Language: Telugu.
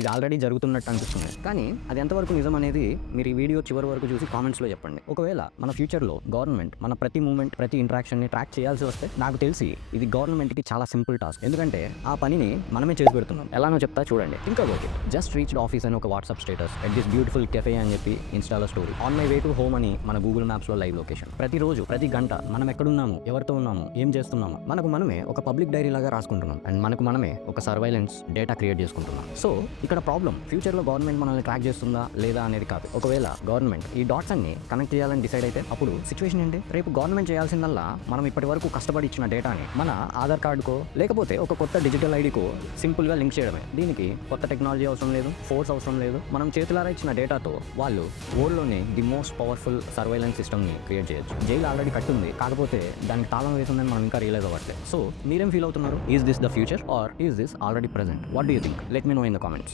ఇది ఆల్రెడీ జరుగుతున్నట్టు అనిపిస్తుంది. కానీ అది ఎంతవరకు నిజం అనేది మీరు ఈ వీడియో చివరి వరకు చూసి కామెంట్స్‌లో చెప్పండి. ఒకవేళ మన ఫ్యూచర్‌లో గవర్నమెంట్ మన ప్రతి మూవ్‌మెంట్, ప్రతి ఇంటరాక్షన్‌ని ట్రాక్ చేయాల్సి వస్తే నాకు తెలిసి ఇది గవర్నమెంట్‌కి చాలా సింపుల్ టాస్క్. ఎందుకంటే ఆ పనిని మనమే చేసి పెడుతున్నాం. ఎలానో చెప్తా చూడండి. Think about it. Just reached office అని ఒక WhatsApp status, at this beautiful cafe అని చెప్పి ఇన్‌స్టాలో story, on my way to home అని మన గూగుల్ మ్యాప్స్‌లో లైవ్ లొకేషన్. ప్రతిరోజు, ప్రతి గంట మనం ఎక్కడున్నాము, ఎవరితో ఉన్నాము, ఏం చేస్తున్నాము, మనకు మనమే ఒక పబ్లిక్ డైరీ లాగా రాసుకుంటున్నాం. అండ్ మనకు మనమే ఒక సర్వైలెన్స్ డేటా క్రియేట్ చేసుకుంటున్నాం. సో ఇక్కడ ప్రాబ్లం ఫ్యూచర్లో గవర్నమెంట్ మనల్ని ట్రాక్ చేస్తుందా లేదా అనేది కాదు. ఒకవేళ గవర్నమెంట్ ఈ డాట్స్ అన్ని కనెక్ట్ చేయాలని డిసైడ్ అయితే అప్పుడు సిచ్యువేషన్ ఏంటి? రేపు గవర్నమెంట్ చేయాల్సిందల్లా మనం ఇప్పటి వరకు కష్టపడి ఇచ్చిన డేటాని మన ఆధార్ కార్డుకో లేకపోతే ఒక కొత్త డిజిటల్ ఐడికో సింపుల్గా లింక్ చేయడమే. దీనికి కొత్త టెక్నాలజీ అవసరం లేదు, ఫోర్స్ అవసరం లేదు. మనం చేతులారా ఇచ్చిన డేటాతో వాళ్ళు వరల్డ్లోనే ది మోస్ట్ పవర్ఫుల్ సర్వైలెన్స్ సిస్టమ్ని క్రియేట్ చేయొచ్చు. జైలు ఆల్రెడీ కట్టుంది, కాకపోతే దానికి తాళం వేసిందని మనం ఇంకా రియలైజ్ అవ్వట్లేదు. సో మీరేం ఫీల్ అవుతున్నారు? Is this the future are is this already present? What do you think? Let me no in the comments.